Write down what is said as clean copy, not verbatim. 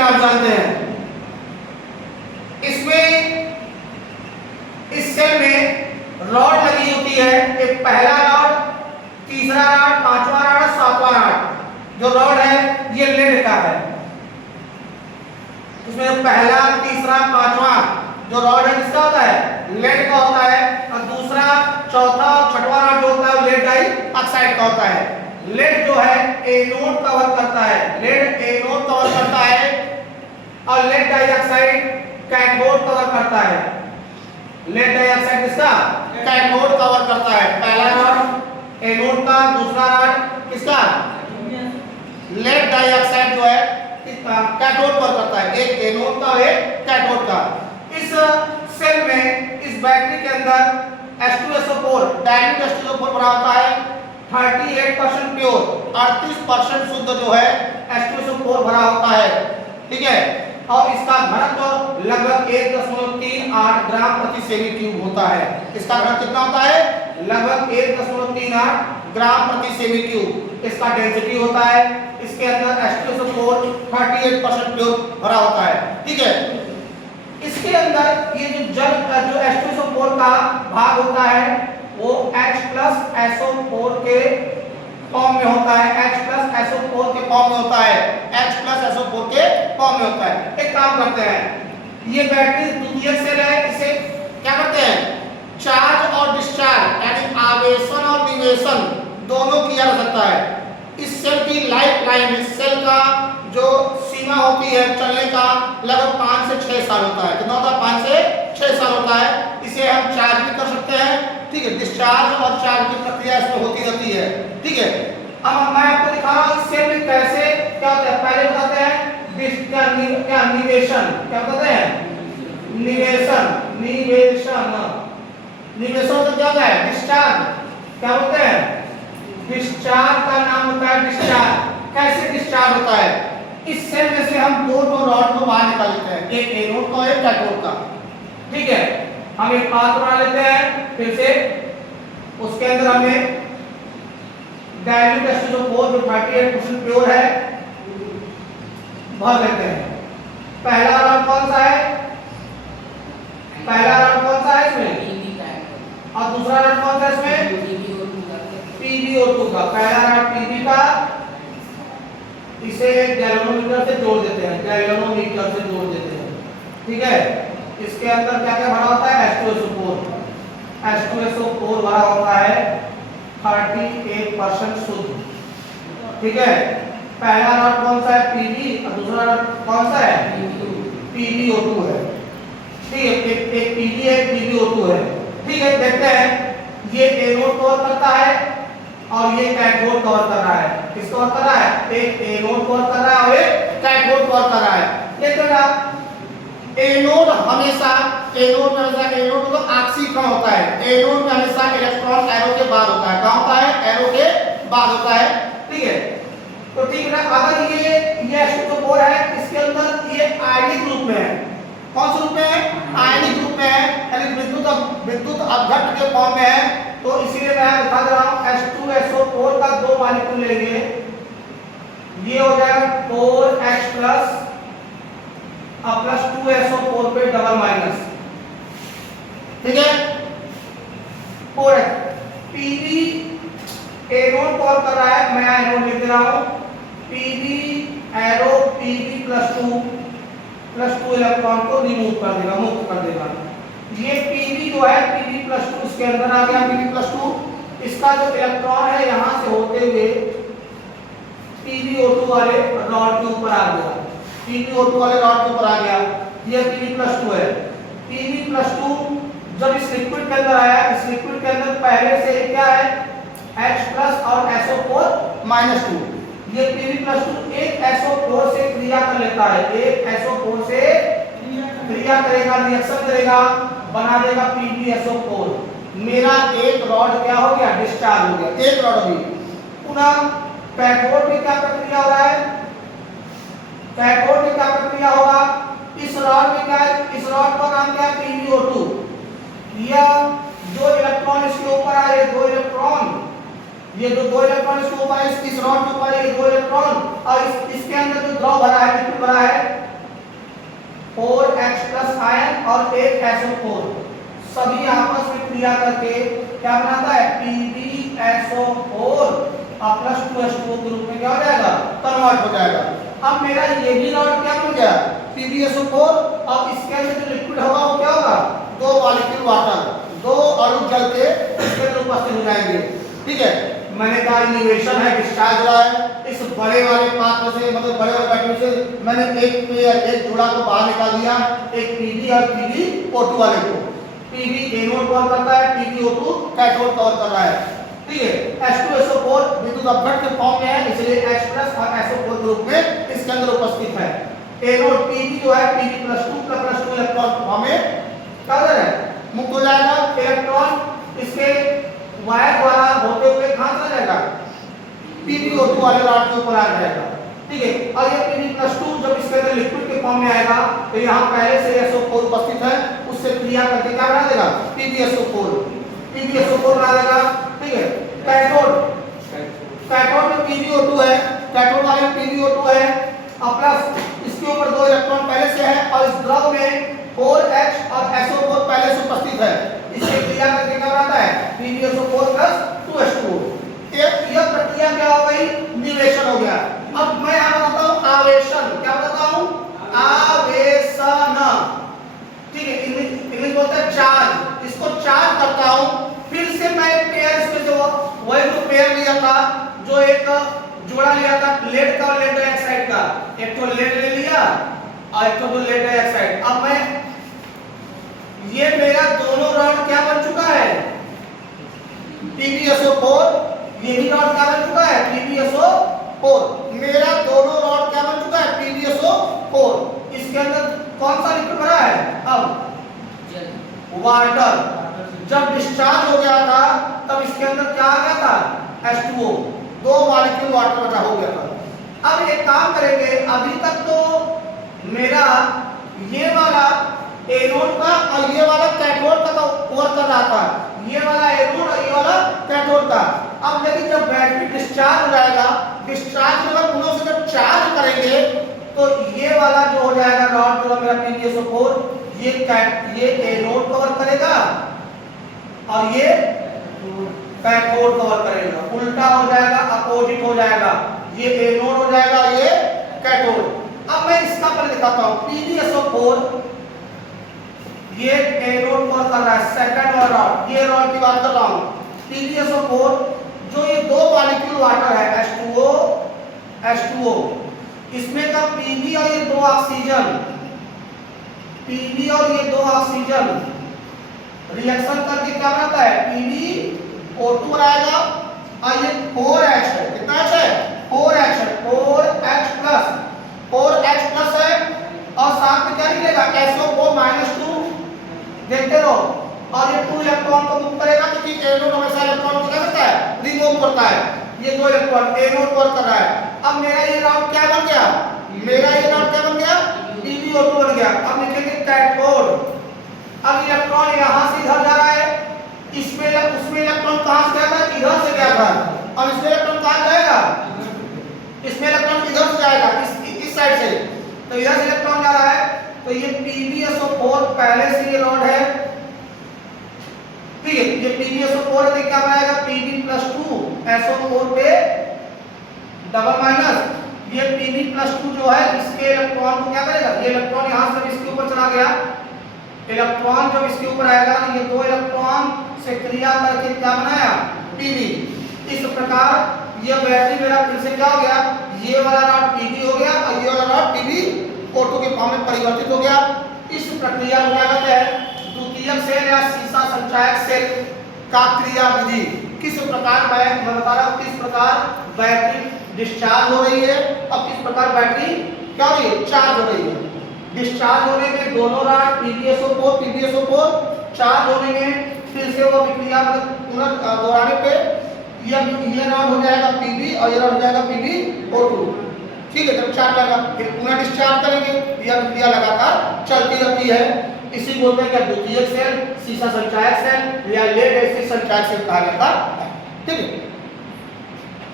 Reaction आप जानते हैं। इसमें इस सेल में रॉड लगी होती है, एक पहला रॉड, तीसरा रॉड, पांचवा रॉड, सातवां रॉड। जो रॉड है ये लेड का है। इसमें पहला, तीसरा, पांचवा जो रॉड है किसका होता है? लेड का होता है। और दूसरा, चौथा और छठवां रॉड जो होता है लेड डाई ऑक्साइड का होता है। लेड जो है एनोड कवर करता है, लेड एनोड कवर करता है और लेड डाइऑक्साइड कैथोड कवर करता है। लेड डाइऑक्साइड किसका? कैथोड कवर करता है। पहला रॉड एनोड का, दूसरा रॉड किसका? लेड डाइऑक्साइड जो है कैथोड कवर करता है, एक एनोड का एक कैथोड का। इस सेल में, इस बैटरी के अंदर H2SO4 डाइल्यूट H2SO4 भरा होता है। 38% प्योर, 38% शुद्ध जो है H2SO4 भरा होता है। ठीक है, और इसका घनत्व लगभग 1.38 ग्राम प्रति सेमी क्यूब होता है। इसका घनत्व कितना होता है? लगभग 1.38 ग्राम प्रति सेमी क्यूब इसका डेंसिटी होता है। इसके अंदर H2SO4 38% प्योर भरा होता है। ठीक है, इसके अंदर ये जो जल जो H2SO4 का भाग होता है वो H+SO4 के फॉर्म में होता है, H+SO4 के फॉर्म में होता है, H+SO4 के फॉर्म में होता है। एक काम करते हैं, ये बैटरी द्वितीयक सेल है, इसे क्या करते हैं? चार्ज और डिस्चार्ज यानी आवेशन और निवेशन दोनों किया जा सकता है। इस सेल की लाइफ लाइन, इस सेल का जो सीमा होती है चलने का लगभग 5 से 6 साल होता है। कितना होता है? 5 से 6 साल होता है। इसे हम चार्ज भी कर सकते हैं। ठीक है, डिस्चार्ज और चार्ज की प्रक्रिया इसमें होती रहती है। ठीक है, अब मैं आपको दिखा रहा हूं इस सेल में कैसे क्या होता है। पहले बताते हैं क्या निवेशन, क्या बताते हैं? निवेशन, निवेशन, निवेशन तो क्या होता है? डिस्चार्ज, क्या बोलते हैं? डिस्चार्ज का नाम होता है डिस्चार्ज। कैसे डिस्चार्ज होता है? इस सेल में से हम दो रॉड को बाहर निकाल लेते हैं, एक एनोड का और एक कैथोड का। ठीक है, हम एक पाथ बना लेते हैं, फिर से उसके अंदर हमने डाइल्यूट H2SO4 जो 38% प्योर है भर लेते हैं। पहला रॉड कौन सा है? पहला रॉड कौन सा है इसमें? और दूसरा रॉड कौन सा है इसमें? PbO2 का। पहला रॉड Pb का, इसे गैल्वेनोमीटर से जोड़ देते हैं, गैल्वेनोमीटर से जोड़ देते हैं। ठीक है, इसके अंदर क्या क्या भरा होता है? H2SO4, H2SO4 भरा होता है 38% शुद्ध। ठीक है, पहला रॉड कौन सा है? Pb और दूसरा रॉड कौन सा है? PbO2 है। ठीक है, एक Pb है, PbO2 है। ठीक है, देखते हैं, ये एनोड कवर करता है और ये कैथोड कवर कर रहा है। किस कवर कर रहा है? एक एनोड कवर कर रहा है और एक कैथोड कवर कर रहा है। ये देखना, एनोड हमेशा, एनोड में हमेशा, एनोड तो ऑक्सीकरण होता है। एनोड में हमेशा इलेक्ट्रॉन एरो के बाद होता है। कहां होता है? एरो के बाद होता है। ठीक है, तो ठीक है ना, अगर ये H2SO4 है, इसके अंदर ये आयनिक रूप में है। कौन से रूप में है? आयनिक रूप में है, यानी विद्युत अपघट्ट के फॉर्म में है। तो इसीलिए मैं बता दे रहा हूं H2SO4 का दो मॉलिक्यूल लेंगे, ये हो जाएगा 4H प्लस और प्लस 2SO4 पे डबल माइनस। ठीक है, 4H Pb एनोड कॉल कर रहा है, मैं एनोड लिख रहा हूं, Pb arrow Pb plus 2 electron को रिमूव कर देगा, मुक्त कर देगा। ये Pb जो है Pb+2 इसके अंदर आ गया, Pb+2 इसका जो इलेक्ट्रॉन है यहां से होते हुए PbO2 वाले रॉड के ऊपर आ गया, PbO2 वाले रॉड के ऊपर आ गया। ये Pb+2 है। Pb+2 जब इस लिक्विड के अंदर आया, इस लिक्विड के अंदर पहले से क्या है? H+ और SO4-2। ये Pb+2 एक SO4 से क्रिया कर लेता है, एक SO4 से क्रिया करेगा, रिएक्शन करेगा, बना देगा PbSO4। मेरा एक रॉड क्या हो गया? डिस्चार्ज हो गया, एक रॉड भी। पुनः कैथोड में क्या प्रक्रिया हो रहा है? कैथोड में क्या प्रक्रिया होगा? इस रॉड में क्या है? इस रॉड का नाम क्या है? PbO2। यह जो इलेक्ट्रॉन इसके ऊपर आए, दो इलेक्ट्रॉन, ये जो दो इलेक्ट्रॉन इसके ऊपर है, इस रॉड के ऊपर ये दो इलेक्ट्रॉन, और इसके अंदर जो द्रव भरा है, लिक्विड भरा है, 4H प्लस आयन और एक SO4 सभी आपस में क्रिया करके क्या बनाता है PbSO4 प्लस 2H2O के रूप में क्या हो जाएगा कन्वर्ट हो जाएगा। अब मेरा ये भी रॉड क्या बन गया PbSO4। अब इसके अंदर जो लिक्विड होगा वो क्या होगा 2 मॉलिक्यूल वाटर, 2 अणु जल के इसके अंदर उपस्थित हो जाएंगे। ठीक है, मैंने कहा इन्यूएशन है, डिस्चार्ज हो रहा है। इस बड़े वाले पात्र से मतलब बड़े वाले बैटरी से मैंने एक पेयर एक जोड़ा को बाहर निकाल दिया, एक Pb और PbO2 वाले को। Pb एनोड कवर करता है, PbO2 कैथोड कवर कर रहा है। ठीक है, H2SO4 विद्युत अपघट के फॉर्म में है, इसलिए H+ और SO4 के रूप में इसके अंदर उपस्थित है। एनोड Pb जो है Pb+2 का +2 इलेक्ट्रॉन फॉर्म में क्या है मुक्त हो जाएगा। इलेक्ट्रॉन इसके वायर द्वारा होते हुए कहां चला जाएगा PbO2 वाले रॉड के ऊपर आ जाएगा। ठीक है, और ये Pb+2 जब इसके अंदर लिक्विड के फॉर्म में आएगा तो यहां पहले से SO4 उपस्थित है, उससे क्रिया करके क्या बना देगा PbSO4 बना देगा। ठीक है, कैथोड में PbO2 है, कैथोड वाले में PbO2 है और प्लस इसके ऊपर 2 इलेक्ट्रॉन पहले से है और इस द्रव में 4H और SO4 पहले से उपस्थित है। इससे क्रिया करके क्या बनाता है PbSO4 प्लस 2H2O। यह प्रक्रिया क्या हो गई निवेशन हो गया। अब मैं यहां बताता हूं आवेशन, क्या बताता हूं आवेशन। ठीक है, इंग्लिश बोलते हैं चार्ज, इसको चार्ज करता हूं। फिर से मैं एक पेयर इसमें जो वही जो पेयर लिया था जो एक जोड़ा लिया था लेड का और लेड डाइऑक्साइड का, एक तो लेड ले लिया और एक तो लेड डाइऑक्साइड। अब मैं ये मेरा दोनों रॉड क्या बन चुका है PbSO4, ये भी रॉड क्या बन चुका है PbSO4। मेरा दोनों रॉड क्या बन चुका है PbSO4। इसके अंदर कौन सा लिक्विड भरा है अब वाटर। जब डिस्चार्ज हो गया था तब इसके अंदर क्या आ गया था H2O, 2 मॉलिक्यूल वाटर बचा हो गया था। अब एक काम करेंगे, अभी तक तो मेरा ये वाला एनोड का और ये वाला कैथोड का कवर कर रहा था, ये वाला एनोड और ये वाला कैथोड का। अब लेकिन जब बैटरी डिस्चार्ज हो जाएगा, डिस्चार्ज के बाद पुनः से जब चार्ज करेंगे तो ये वाला जो हो जाएगा रॉड जो मेरा PbSO4 ये एनोड कवर करेगा और ये कैथोड कवर करेगा। उल्टा हो जाएगा, अपोजिट हो जाएगा, ये एनोड हो जाएगा, ये कैथोड। अब मैं इसका पहले दिखाता हूं PbSO4 ये एनोड कवर कर रहा है, सेकंड वाला रॉड, ये रॉड की बात कर रहा हूं। PbSO4 जो ये 2 मॉलिक्यूल वाटर है H2O, इसमें का Pb और ये 2 ऑक्सीजन, Pb और ये 2 ऑक्सीजन रिएक्शन करके क्या बनाता है PbO2 बनाएगा और ये 4H है, कितना H है 4H है, 4H प्लस है और साथ में क्या निकलेगा SO4-2 देखते रहो। और ये 2 इलेक्ट्रॉन को मुक्त करेगा क्योंकि एनोड हमेशा इलेक्ट्रॉन को क्या करता है रिमूव करता है। ये 2 इलेक्ट्रॉन एनोड पर कर रहा है। अब मेरा ये रॉड क्या बन गया, मेरा ये रॉड क्या बन गया PbO2 बन गया। अब लिखेंगे कैथोड। अब इलेक्ट्रॉन यहां से इधर जा रहा है, इसमें उसमें इलेक्ट्रॉन कहां से गया था इधर से गया था, और इसमें इलेक्ट्रॉन कहां जाएगा इसमें इलेक्ट्रॉन इधर से जाएगा इस साइड से, तो इधर से इलेक्ट्रॉन जा रहा है। तो ये PbSO4 पहले से ये रॉड है। ठीक है, ये PbSO4 है, क्या बनाएगा Pb+2 SO4 पे डबल माइनस, ये Pb+2 जो है इसके इलेक्ट्रॉन को क्या करेगा, ये इलेक्ट्रॉन यहां से इसके ऊपर चला गया, इलेक्ट्रॉन जब इसके ऊपर आएगा ये 2 इलेक्ट्रॉन से क्रिया करके क्या बनाया Pb। इस प्रकार ये बैटरी मेरा फिर से क्या हो गया, ये वाला रॉड Pb हो गया और ये वाला रॉड PbO2 के फॉर्म में परिवर्तित हो गया। इस प्रक्रिया को क्या कहते हैं द्वितीयक सेल या सीसा संचायक सेल का क्रिया विधि। किस प्रकार मैं बता रहा हूं किस प्रकार बैटरी डिस्चार्ज हो रही है और किस प्रकार बैटरी क्या हो रही है चार्ज हो रही है। डिस्चार्ज होने में दोनों रॉड PbSO4 चार्ज होने में फिर से वो विक्रिया दोहराने पे ये रॉड हो जाएगा Pb और ये रॉड हो जाएगा PbO2। ठीक है, जब चार्ज लगा फिर पुनः डिस्चार्ज करेंगे, यह विक्रिया लगातार चलती रहती है। इसी बोलते हैं कि द्वितीयक सेल, सीसा संचायक सेल या लेड एसिड संचायक सेल कहा जाता है। ठीक है।